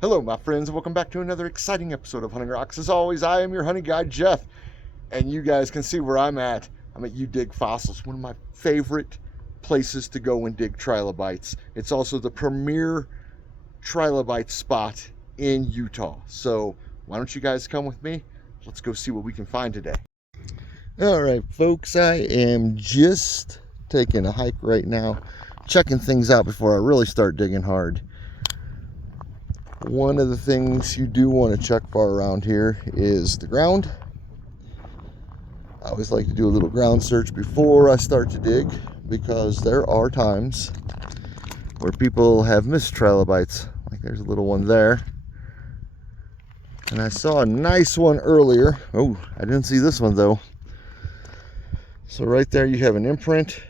Hello, my friends, and welcome back to another exciting episode of HuntingRocks. As always, I am your hunting guide, Jeff, and you guys can see where I'm at. I'm at You Dig Fossils, one of my favorite places to go and dig trilobites. It's also the premier trilobite spot in Utah. So why don't you guys come with me? Let's go see what we can find today. All right, folks, I am just taking a hike right now, checking things out before I really start digging hard. One of the things you do want to check for around here is the ground. I always like to do a little ground search before I start to dig, because there are times where people have missed trilobites. Like there's a little one there. And I saw a nice one earlier. Oh, I didn't see this one though. So right there you have an imprint,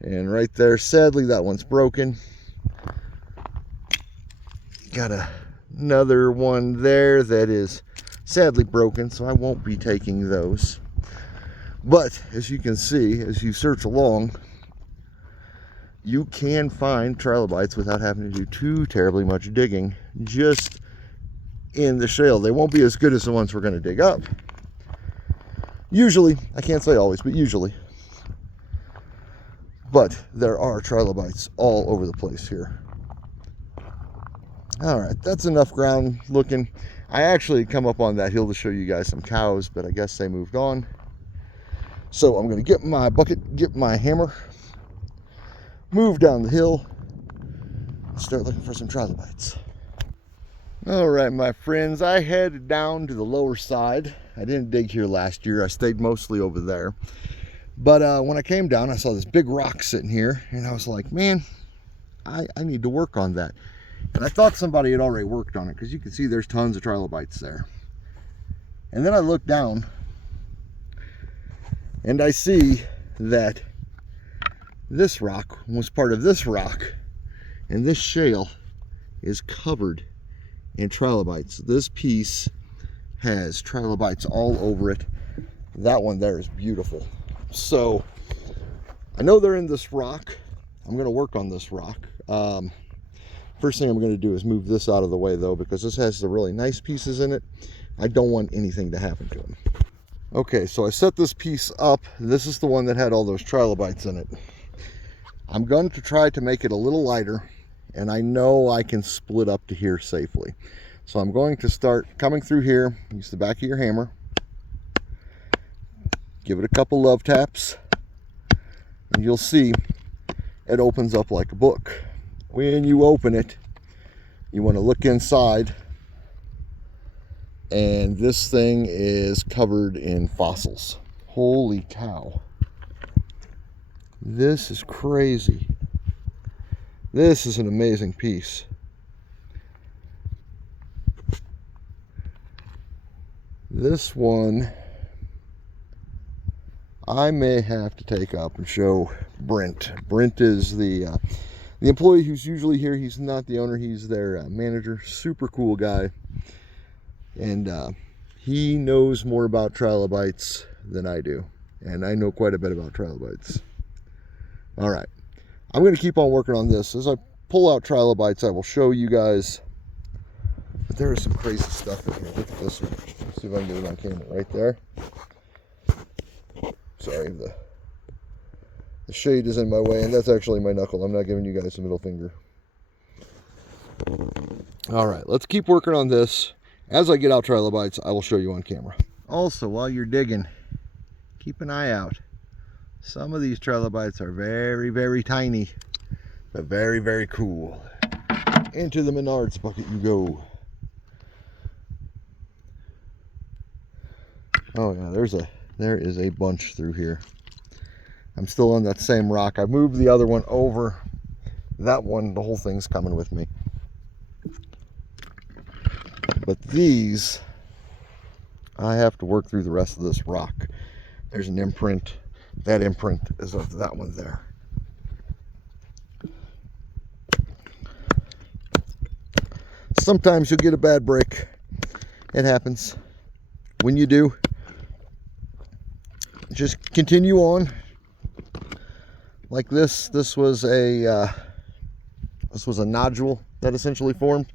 and right there, sadly, that one's broken. Got another one there that is sadly broken, so I won't be taking those. But as you can see, as you search along, you can find trilobites without having to do too terribly much digging, just in the shale. They won't be as good as the ones we're going to dig up. Usually, I can't say always, but usually. But there are trilobites all over the place here. All right, that's enough ground looking. I actually come up on that hill to show you guys some cows, but I guess they moved on. So I'm going to get my bucket, get my hammer, move down the hill, and start looking for some trilobites. All right, my friends, I headed down to the lower side. I didn't dig here last year. I stayed mostly over there. But when I came down, I saw this big rock sitting here, and I was like, man, I need to work on that. And I thought somebody had already worked on it, because you can see there's tons of trilobites there. And then I look down and I see that this rock was part of this rock, and this shale is covered in trilobites. This piece has trilobites all over it. That one there is beautiful. So I know they're in this rock. I'm going to work on this rock. First thing I'm going to do is move this out of the way though, because this has the really nice pieces in it. I don't want anything to happen to them. Okay, so I set this piece up. This is the one that had all those trilobites in it. I'm going to try to make it a little lighter, and I know I can split up to here safely. So I'm going to start coming through here. Use the back of your hammer. Give it a couple love taps, and you'll see it opens up like a book. When you open it, you want to look inside, and this thing is covered in fossils. Holy cow. This is crazy. This is an amazing piece. This one I may have to take up and show Brent. Brent is the employee who's usually here. He's not the owner, he's their manager. Super cool guy. And he knows more about trilobites than I do. And I know quite a bit about trilobites. All right. I'm going to keep on working on this. As I pull out trilobites, I will show you guys. But there is some crazy stuff in here. Look at this one. Let's see if I can get it on camera right there. Sorry, the shade is in my way, and that's actually my knuckle. I'm not giving you guys the middle finger. All right, let's keep working on this. As I get out trilobites, I will show you on camera. Also, while you're digging, keep an eye out. Some of these trilobites are very, very tiny, but very, very cool. Into the Menards bucket you go. Oh yeah, there is a bunch through here. I'm still on that same rock. I moved the other one over. That one, the whole thing's coming with me. But these, I have to work through the rest of this rock. There's an imprint. That imprint is of that one there. Sometimes you'll get a bad break. It happens. When you do, just continue on. Like this was a nodule that essentially formed.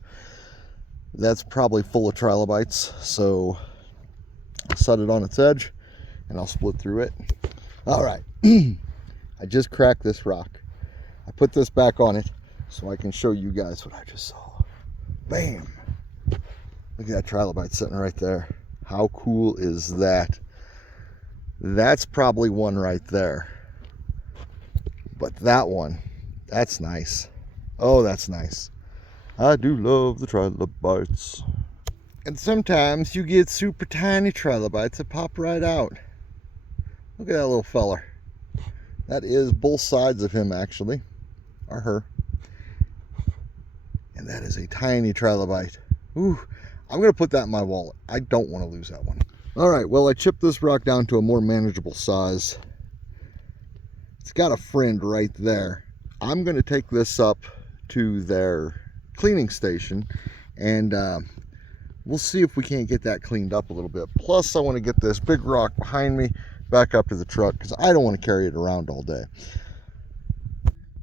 That's probably full of trilobites, so I'll set it on its edge and I'll split through it. All right, I just cracked this rock. I put this back on it so I can show you guys what I just saw. Bam! Look at that trilobite sitting right there. How cool is that? That's probably one right there. But that one, that's nice. Oh, that's nice. I do love the trilobites. And sometimes you get super tiny trilobites that pop right out. Look at that little feller. That is both sides of him, actually, or her. And that is a tiny trilobite. Ooh, I'm going to put that in my wallet. I don't want to lose that one. All right, well, I chipped this rock down to a more manageable size. It's got a friend right there. I'm going to take this up to their cleaning station, and we'll see if we can't get that cleaned up a little bit. Plus, I want to get this big rock behind me back up to the truck because I don't want to carry it around all day.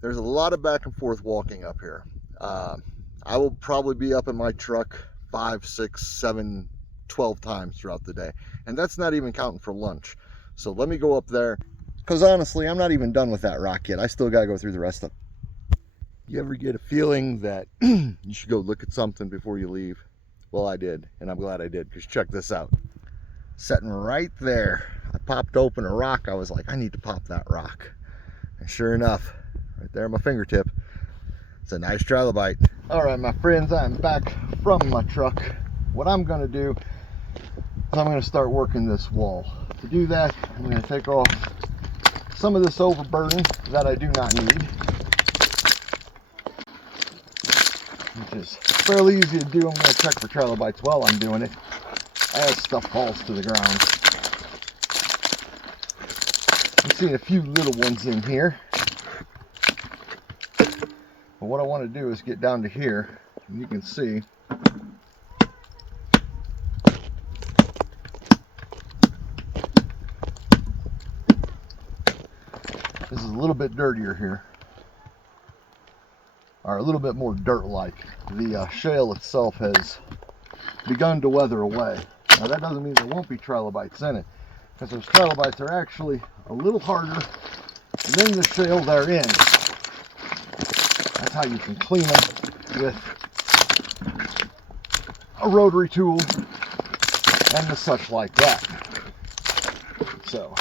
There's a lot of back and forth walking up here. I will probably be up in my truck 5, 6, 7, 12 times throughout the day, and that's not even counting for lunch. So let me go up there, because honestly, I'm not even done with that rock yet. I still got to go through the rest of it. You ever get a feeling that you should go look at something before you leave? Well, I did, and I'm glad I did, because check this out. Sitting right there, I popped open a rock. I was like, I need to pop that rock. And sure enough, right there at my fingertip, it's a nice trilobite. All right, my friends, I'm back from my truck. What I'm going to do is I'm going to start working this wall. To do that, I'm going to take off some of this overburden that I do not need, which is fairly easy to do. I'm going to check for trilobites while I'm doing it as stuff falls to the ground. I'm seeing a few little ones in here. But what I want to do is get down to here, and you can see this is a little bit dirtier here, or a little bit more dirt-like. The shale itself has begun to weather away. Now that doesn't mean there won't be trilobites in it, because those trilobites are actually a little harder than the shale they're in. That's how you can clean them with a rotary tool and the such like that. So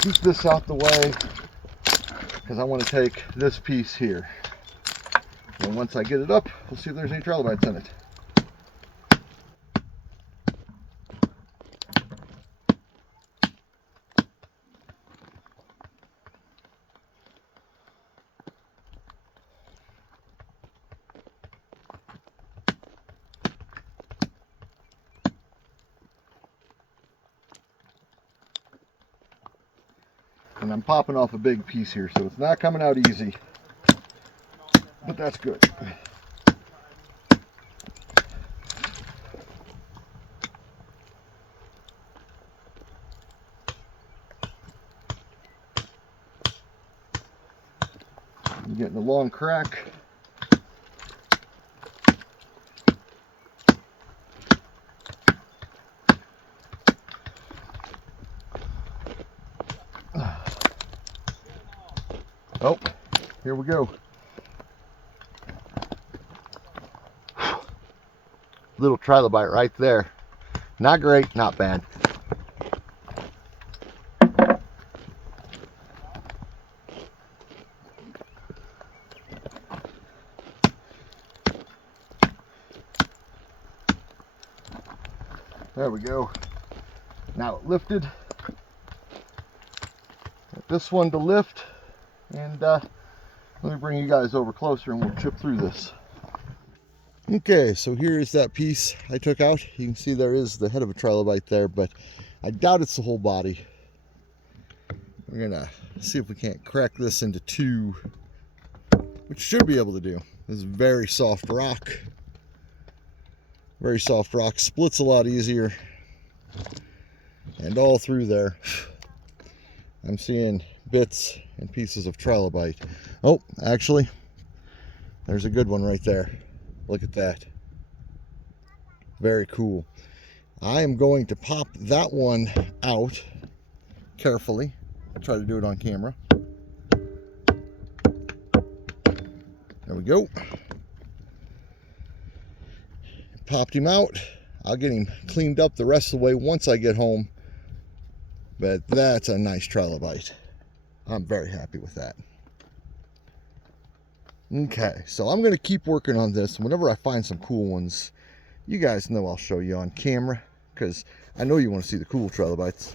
keep this out the way, because I want to take this piece here. And once I get it up, we'll see if there's any trilobites in it. And I'm popping off a big piece here, so it's not coming out easy, but that's good. I'm getting a long crack. Oh, here we go. Little trilobite right there. Not great, not bad. There we go. Now it lifted. Got this one to lift, and let me bring you guys over closer and we'll chip through this. Okay, so here is that piece I took out. You can see there is the head of a trilobite there, but I doubt it's the whole body. We're gonna see if we can't crack this into two, which should be able to do. This is very soft rock. Very soft rock, splits a lot easier. And all through there, I'm seeing bits and pieces of trilobite. Oh, actually, there's a good one right there. Look at that. Very cool. I am going to pop that one out carefully. I'll try to do it on camera. There we go. Popped him out. I'll get him cleaned up the rest of the way once I get home. But that's a nice trilobite. I'm very happy with that. Okay, so I'm going to keep working on this. Whenever I find some cool ones, you guys know I'll show you on camera, because I know you want to see the cool trilobites.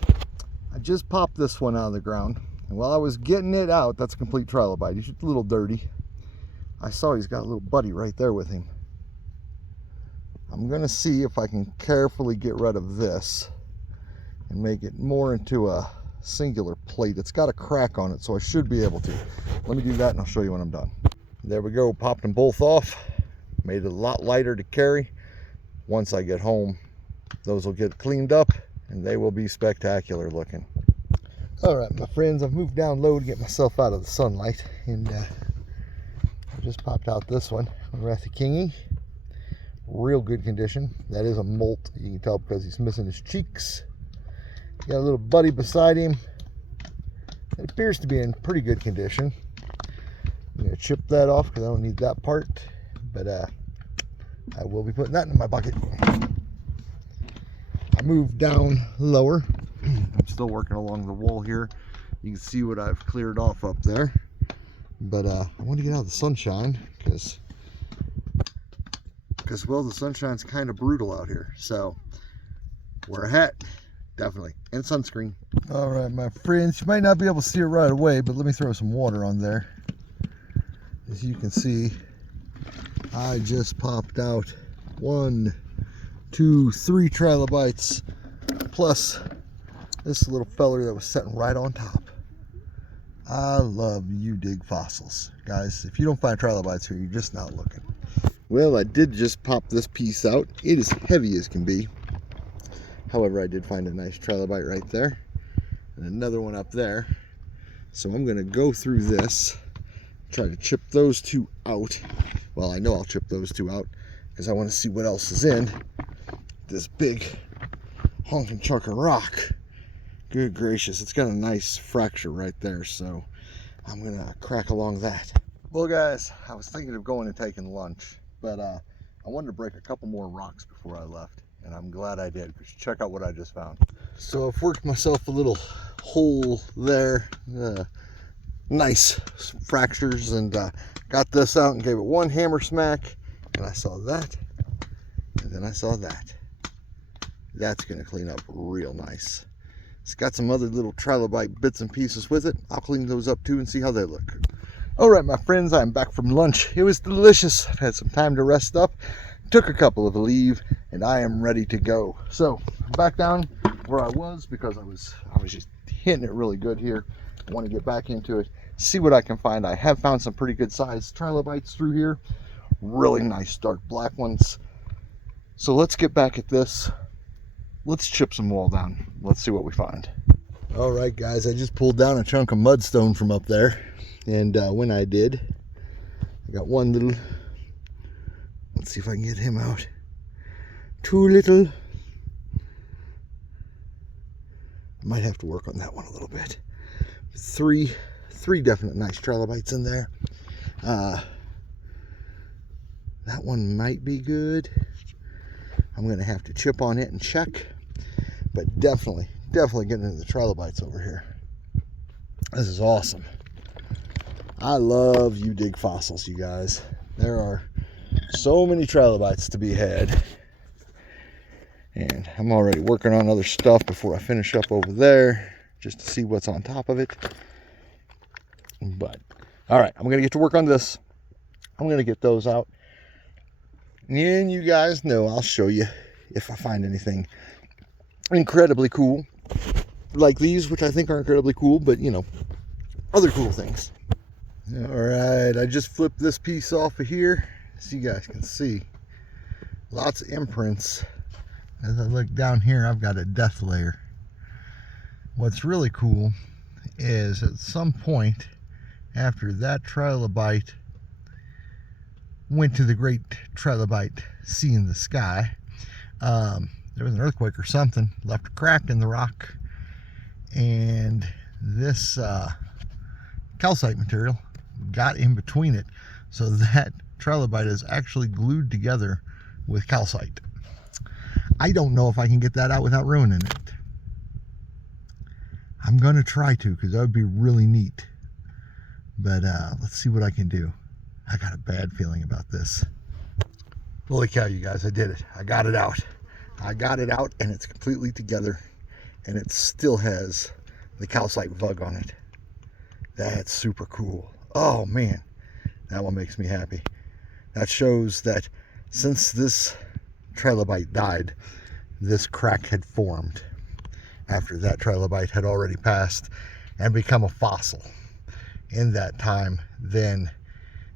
I just popped this one out of the ground, and while I was getting it out, that's a complete trilobite. He's just a little dirty. I saw he's got a little buddy right there with him. I'm going to see if I can carefully get rid of this and make it more into a singular plate. It's got a crack on it, so I should be able to. Let me do that and I'll show you when I'm done. There we go, popped them both off. Made it a lot lighter to carry. Once I get home, those will get cleaned up and they will be spectacular looking. All right, my friends, I've moved down low to get myself out of the sunlight, and I just popped out this one, Rathikingi. Real good condition. That is a molt. You can tell because he's missing his cheeks. Got a little buddy beside him. It appears to be in pretty good condition. I'm going to chip that off because I don't need that part, but I will be putting that in my bucket. I moved down lower. I'm still working along the wall here. You can see what I've cleared off up there, but I want to get out of the sunshine because well, the sunshine's kind of brutal out here. So wear a hat, definitely, and sunscreen. All right, my friends, you might not be able to see it right away, but let me throw some water on there. As you can see, I just popped out 1, 2, 3 trilobites, plus this little feller that was sitting right on top. I love you dig fossils. Guys, if you don't find trilobites here, you're just not looking. Well, I did just pop this piece out. It is heavy as can be. However, I did find a nice trilobite right there, and another one up there. So I'm going to go through this, try to chip those two out. Well, I know I'll chip those two out because I want to see what else is in this big honking chunk of rock. Good gracious, it's got a nice fracture right there, so I'm going to crack along that. Well, guys, I was thinking of going and taking lunch, but I wanted to break a couple more rocks before I left, and I'm glad I did, because check out what I just found. So I've worked myself a little hole there, nice fractures, and got this out and gave it one hammer smack, and I saw that, and then I saw that. That's going to clean up real nice. It's got some other little trilobite bits and pieces with it. I'll clean those up too and see how they look. Alright, my friends, I'm back from lunch. It was delicious. I've had some time to rest up, took a couple of leave, and I am ready to go. So, back down where I was because I was just hitting it really good here. I want to get back into it, see what I can find. I have found some pretty good sized trilobites through here. Really nice dark black ones. So let's get back at this. Let's chip some wall down. Let's see what we find. Alright, guys, I just pulled down a chunk of mudstone from up there. And when I did, I got one little, let's see if I can get him out. Too little. I might have to work on that one a little bit. Three definite nice trilobites in there. That one might be good. I'm going to have to chip on it and check. But definitely getting into the trilobites over here. This is awesome. I love you dig fossils, you guys. There are so many trilobites to be had. And I'm already working on other stuff before I finish up over there, just to see what's on top of it. But, alright, I'm going to get to work on this. I'm going to get those out. And you guys know I'll show you if I find anything incredibly cool. Like these, which I think are incredibly cool, but, you know, other cool things. Alright, I just flipped this piece off of here, so you guys can see. Lots of imprints. As I look down here, I've got a death layer. What's really cool is at some point after that trilobite went to the great trilobite sea in the sky, There was an earthquake or something, left a crack in the rock, and this calcite material got in between it, so that trilobite is actually glued together with calcite. I don't know if I can get that out without ruining it. I'm gonna try to, because that would be really neat. But let's see what I can do. I got a bad feeling about this. Holy cow, you guys, I did it. I got it out. I got it out, and it's completely together, and it still has the calcite vug on it. That's super cool. Oh man, that one makes me happy. That shows that since this trilobite died, this crack had formed after that trilobite had already passed and become a fossil. In that time, then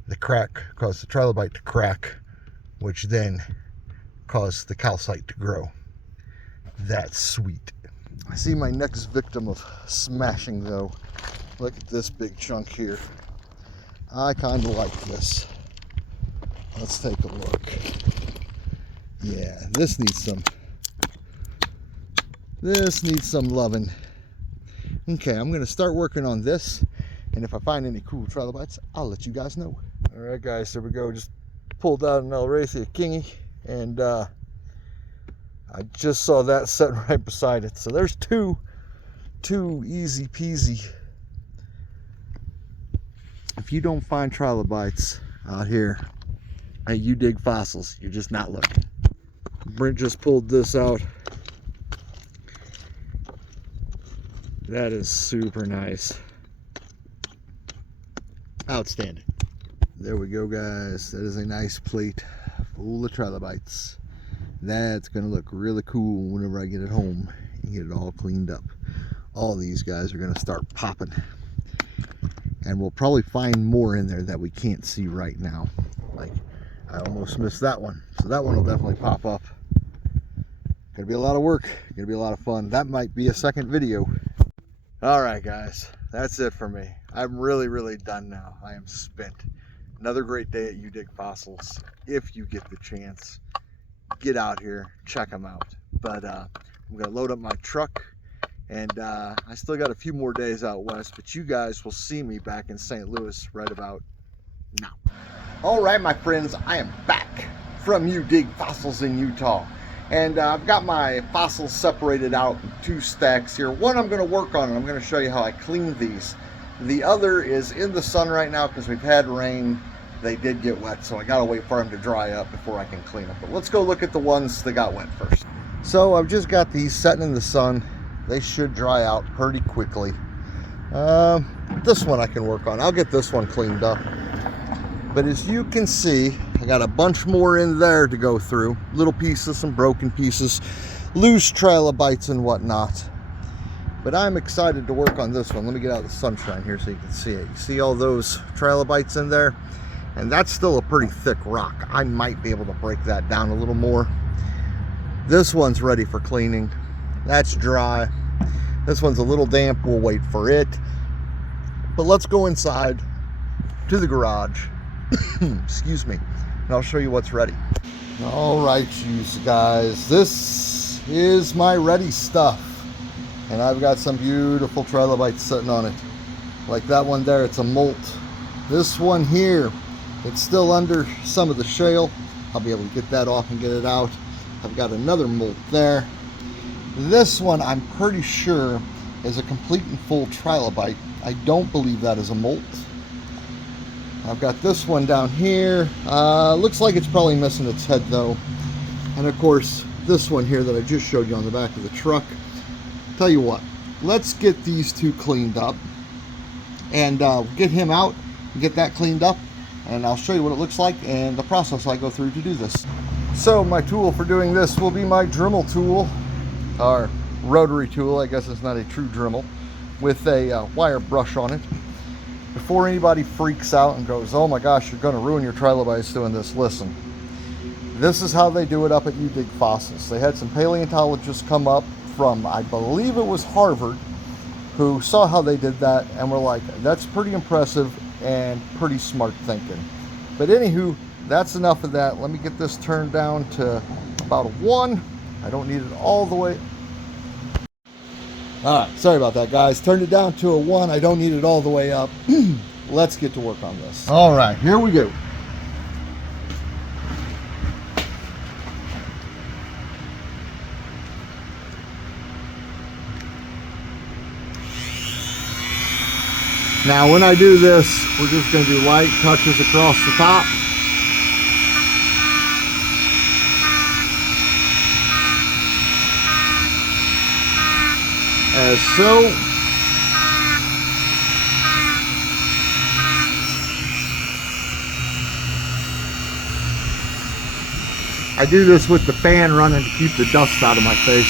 the crack caused the trilobite to crack, which then caused the calcite to grow. That's sweet. I see my next victim of smashing though. Look at this big chunk here. I kind of like this. Let's take a look. Yeah, this needs some loving. Okay, I'm gonna start working on this, and if I find any cool trilobites, I'll let you guys know. All right, guys, there we go. Just pulled out an Elracia kingy, and I just saw that sitting right beside it. So there's two easy peasy. If you don't find trilobites out here at You Dig Fossils, you're just not looking. Brent just pulled this out. That is super nice. Outstanding. There we go, guys. That is a nice plate full of trilobites. That's gonna look really cool whenever I get it home and get it all cleaned up. All these guys are gonna start popping, and we'll probably find more in there that we can't see right now. Like, I almost missed that one, so that one will definitely pop up. Gonna be a lot of work, gonna be a lot of fun. That might be a second video. All right, guys, that's it for me. I'm really done now. I am spent. Another great day at You Dig Fossils. If you get the chance, get out here, check them out. But I'm gonna load up my truck, and I still got a few more days out west, but you guys will see me back in St. Louis right about now. All right, my friends, I am back from You Dig Fossils in Utah. And I've got my fossils separated out in 2 stacks here. One I'm going to work on, and I'm going to show you how I clean these. The other is in the sun right now because we've had rain. They did get wet, so I got to wait for them to dry up before I can clean them. But let's go look at the ones that got wet first. So I've just got these setting in the sun. They should dry out pretty quickly. This one I can work on. I'll get this one cleaned up. But as you can see, I got a bunch more in there to go through. Little pieces, some broken pieces, loose trilobites and whatnot. But I'm excited to work on this one. Let me get out the sunshine here so you can see it. You see all those trilobites in there? And that's still a pretty thick rock. I might be able to break that down a little more. This one's ready for cleaning. That's dry. This one's a little damp. We'll wait for it. But let's go inside to the garage. Excuse me, and I'll show you what's ready. All right, you guys, this is my ready stuff, and I've got some beautiful trilobites sitting on it. Like that one there, it's a molt. This one here, it's still under some of the shale. I'll be able to get that off and get it out. I've got another molt there. This one I'm pretty sure is a complete and full trilobite. I don't believe that is a molt. I've got this one down here. Looks like it's probably missing its head though. And of course, this one here that I just showed you on the back of the truck. Tell you what, let's get these 2 cleaned up and get him out and get that cleaned up. And I'll show you what it looks like and the process I go through to do this. So my tool for doing this will be my Dremel tool, or rotary tool. I guess it's not a true Dremel, with a wire brush on it. Before anybody freaks out and goes, oh my gosh, you're going to ruin your trilobites doing this, listen. This is how they do it up at You Dig Fossils. They had some paleontologists come up from, I believe it was Harvard, who saw how they did that and were like, that's pretty impressive and pretty smart thinking. But anywho, that's enough of that. Let me get this turned down to about a 1, I don't need it all the way. All right, sorry about that, guys. Turned it down to a 1. I don't need it all the way up. Let's get to work on this. All right, here we go. Now, when I do this, we're just going to do light touches across the top. As so. I do this with the fan running to keep the dust out of my face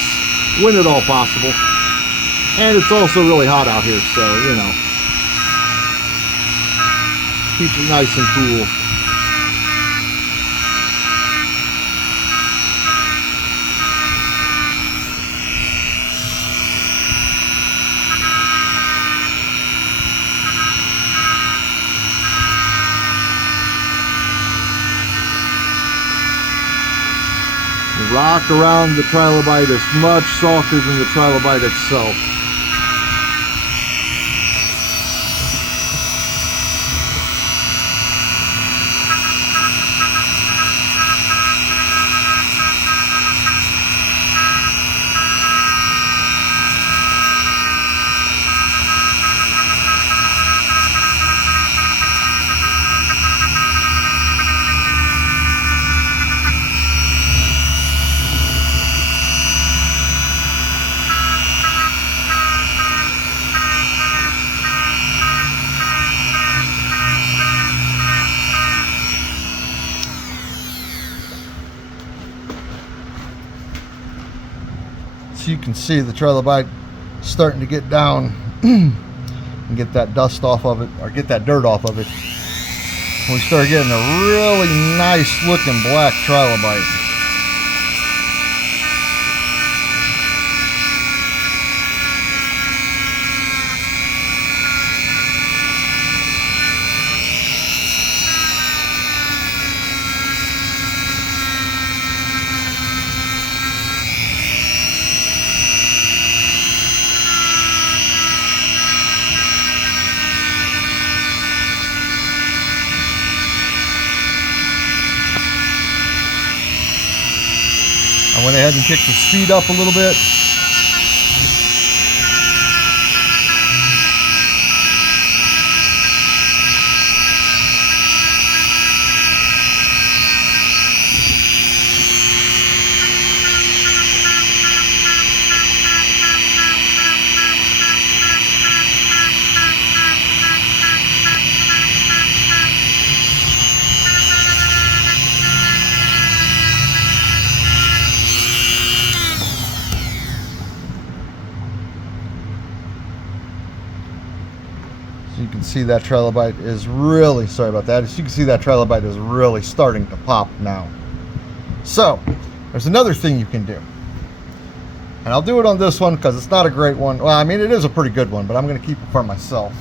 when at all possible. And it's also really hot out here, so, you know, keeps it nice and cool. The rock around the trilobite is much softer than the trilobite itself. So you can see the trilobite starting to get down and get that dust off of it, or get that dirt off of it. We start getting a really nice looking black trilobite. I went ahead and kicked the speed up a little bit. So you can see that trilobite is really, sorry about that, as you can see that trilobite is really starting to pop now. So, there's another thing you can do. And I'll do it on this one because it's not a great one. Well, I mean, it is a pretty good one, but I'm going to keep it for myself.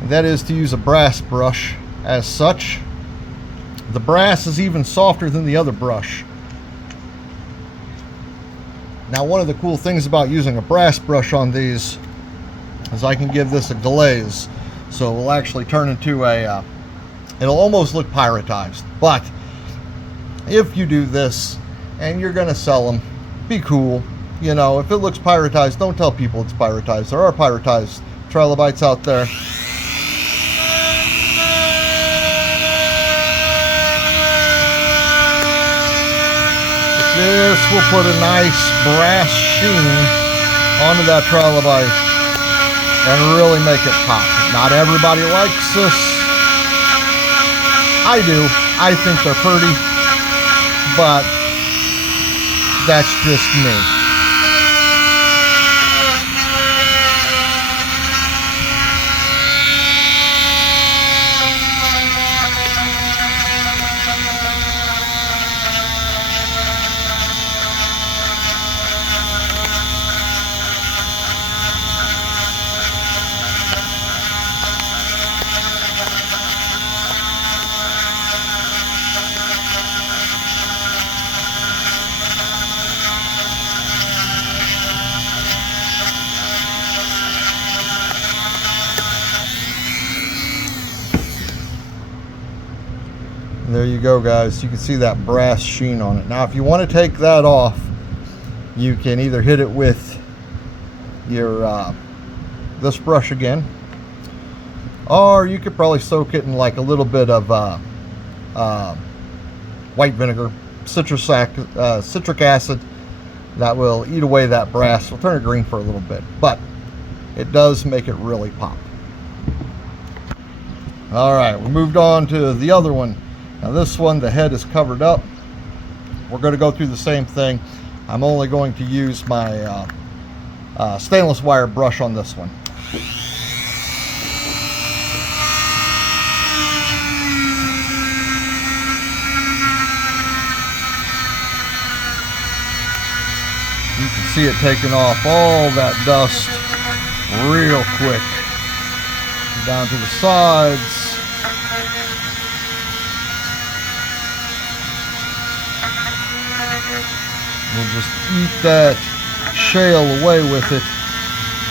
And that is to use a brass brush as such. The brass is even softer than the other brush. Now, one of the cool things about using a brass brush on these is I can give this a glaze. So it will actually turn into a, it'll almost look pyritized. But if you do this and you're going to sell them, be cool. You know, if it looks pyritized, don't tell people it's pyritized. There are pyritized trilobites out there. This will put a nice brass sheen onto that trilobite and really make it pop. Not everybody likes this. I do. I think they're pretty, but that's just me. And there you go, guys. You can see that brass sheen on it. Now, if you want to take that off, you can either hit it with your this brush again, or you could probably soak it in like a little bit of white vinegar, citric acid. That will eat away that brass. We'll turn it green for a little bit, but it does make it really pop. All right, we moved on to the other one. Now this one, the head is covered up. We're going to go through the same thing. I'm only going to use my stainless wire brush on this one. You can see it taking off all that dust real quick. Down to the sides. We'll just eat that shale away with it,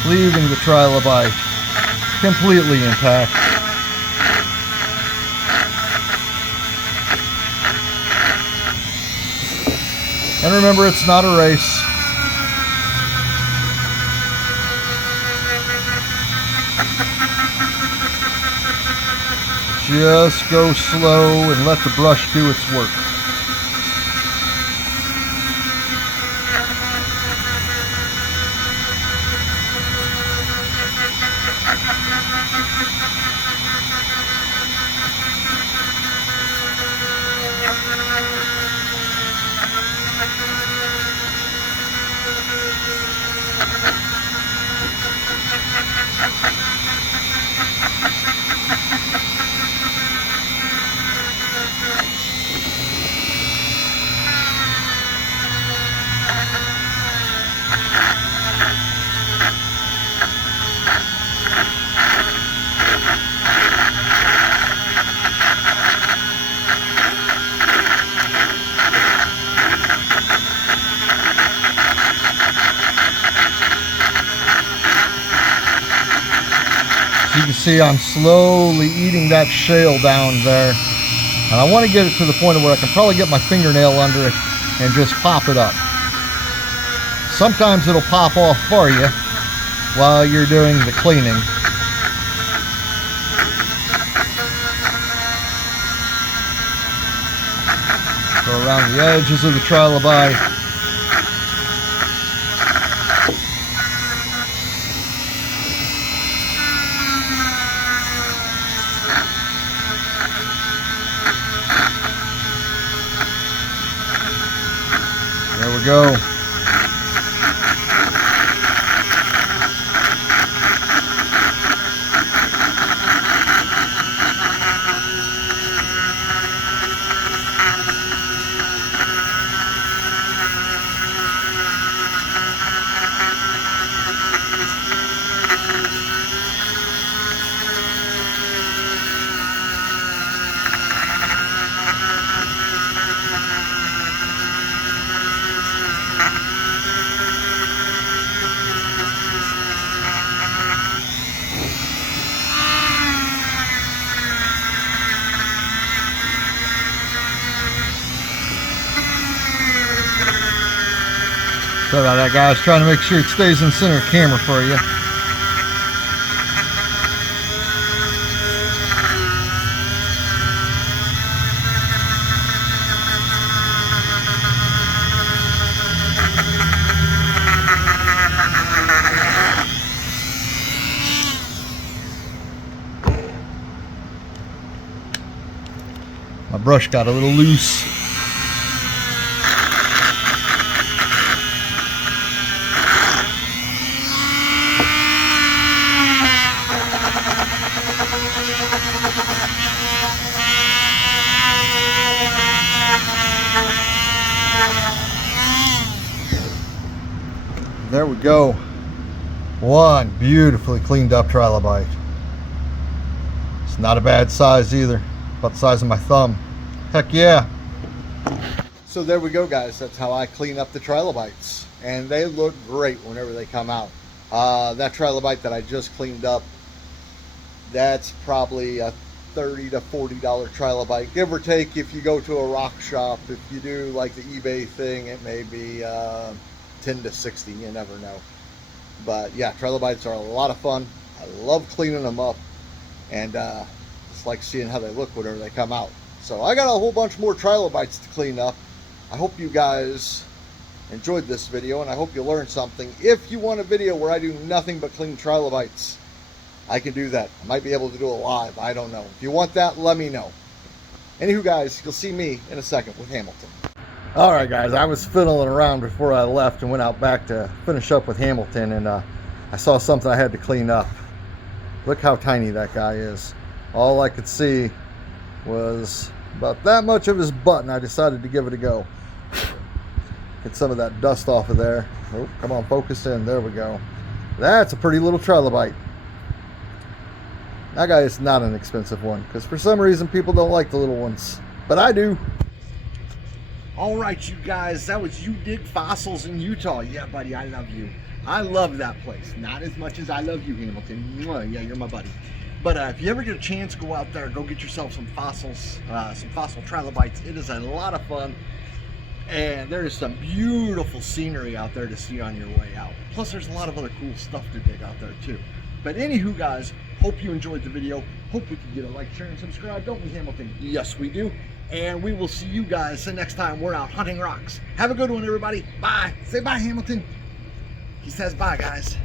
leaving the trilobite completely intact. And remember, it's not a race. Just go slow and let the brush do its work. You can see I'm slowly eating that shale down there, and I want to get it to the point where I can probably get my fingernail under it and just pop it up. Sometimes it'll pop off for you while you're doing the cleaning. Go around the edges of the trilobite. There we go. Sorry about that, guys. Trying to make sure it stays in the center of the camera for you. My brush got a little loose. There we go. One beautifully cleaned up trilobite. It's not a bad size either. About the size of my thumb. Heck yeah. So there we go, guys. That's how I clean up the trilobites. And they look great whenever they come out. That trilobite that I just cleaned up, that's probably a $30 to $40 trilobite, give or take. If you go to a rock shop, if you do like the eBay thing, it may be 10 to 60, you never know. But yeah, trilobites are a lot of fun. I love cleaning them up, and just like seeing how they look whenever they come out. So I got a whole bunch more trilobites to clean up. I hope you guys enjoyed this video, and I hope you learned something. If you want a video where I do nothing but clean trilobites, I can do that. I might be able to do it live. I don't know. If you want that, let me know. Anywho, guys, you'll see me in a second with Hamilton. All right, guys, I was fiddling around before I left and went out back to finish up with Hamilton, and I saw something I had to clean up. Look how tiny that guy is. All I could see was about that much of his butt, and I decided to give it a go. Get some of that dust off of there. Oh, come on, focus in. There we go. That's a pretty little trilobite. That guy is not an expensive one, because for some reason people don't like the little ones, but I do. All right, you guys, that was You Dig Fossils in Utah. Yeah, buddy, I love you. I love that place. Not as much as I love you, Hamilton. Yeah, you're my buddy. But if you ever get a chance, go out there, go get yourself some fossils, some fossil trilobites. It is a lot of fun, and there is some beautiful scenery out there to see on your way out. Plus, there's a lot of other cool stuff to dig out there too. But anywho, guys, hope you enjoyed the video. Hope we can get a like, share, and subscribe. Don't we, Hamilton? Yes, we do. And we will see you guys the next time we're out hunting rocks. Have a good one, everybody. Bye. Say bye, Hamilton. He says bye, guys.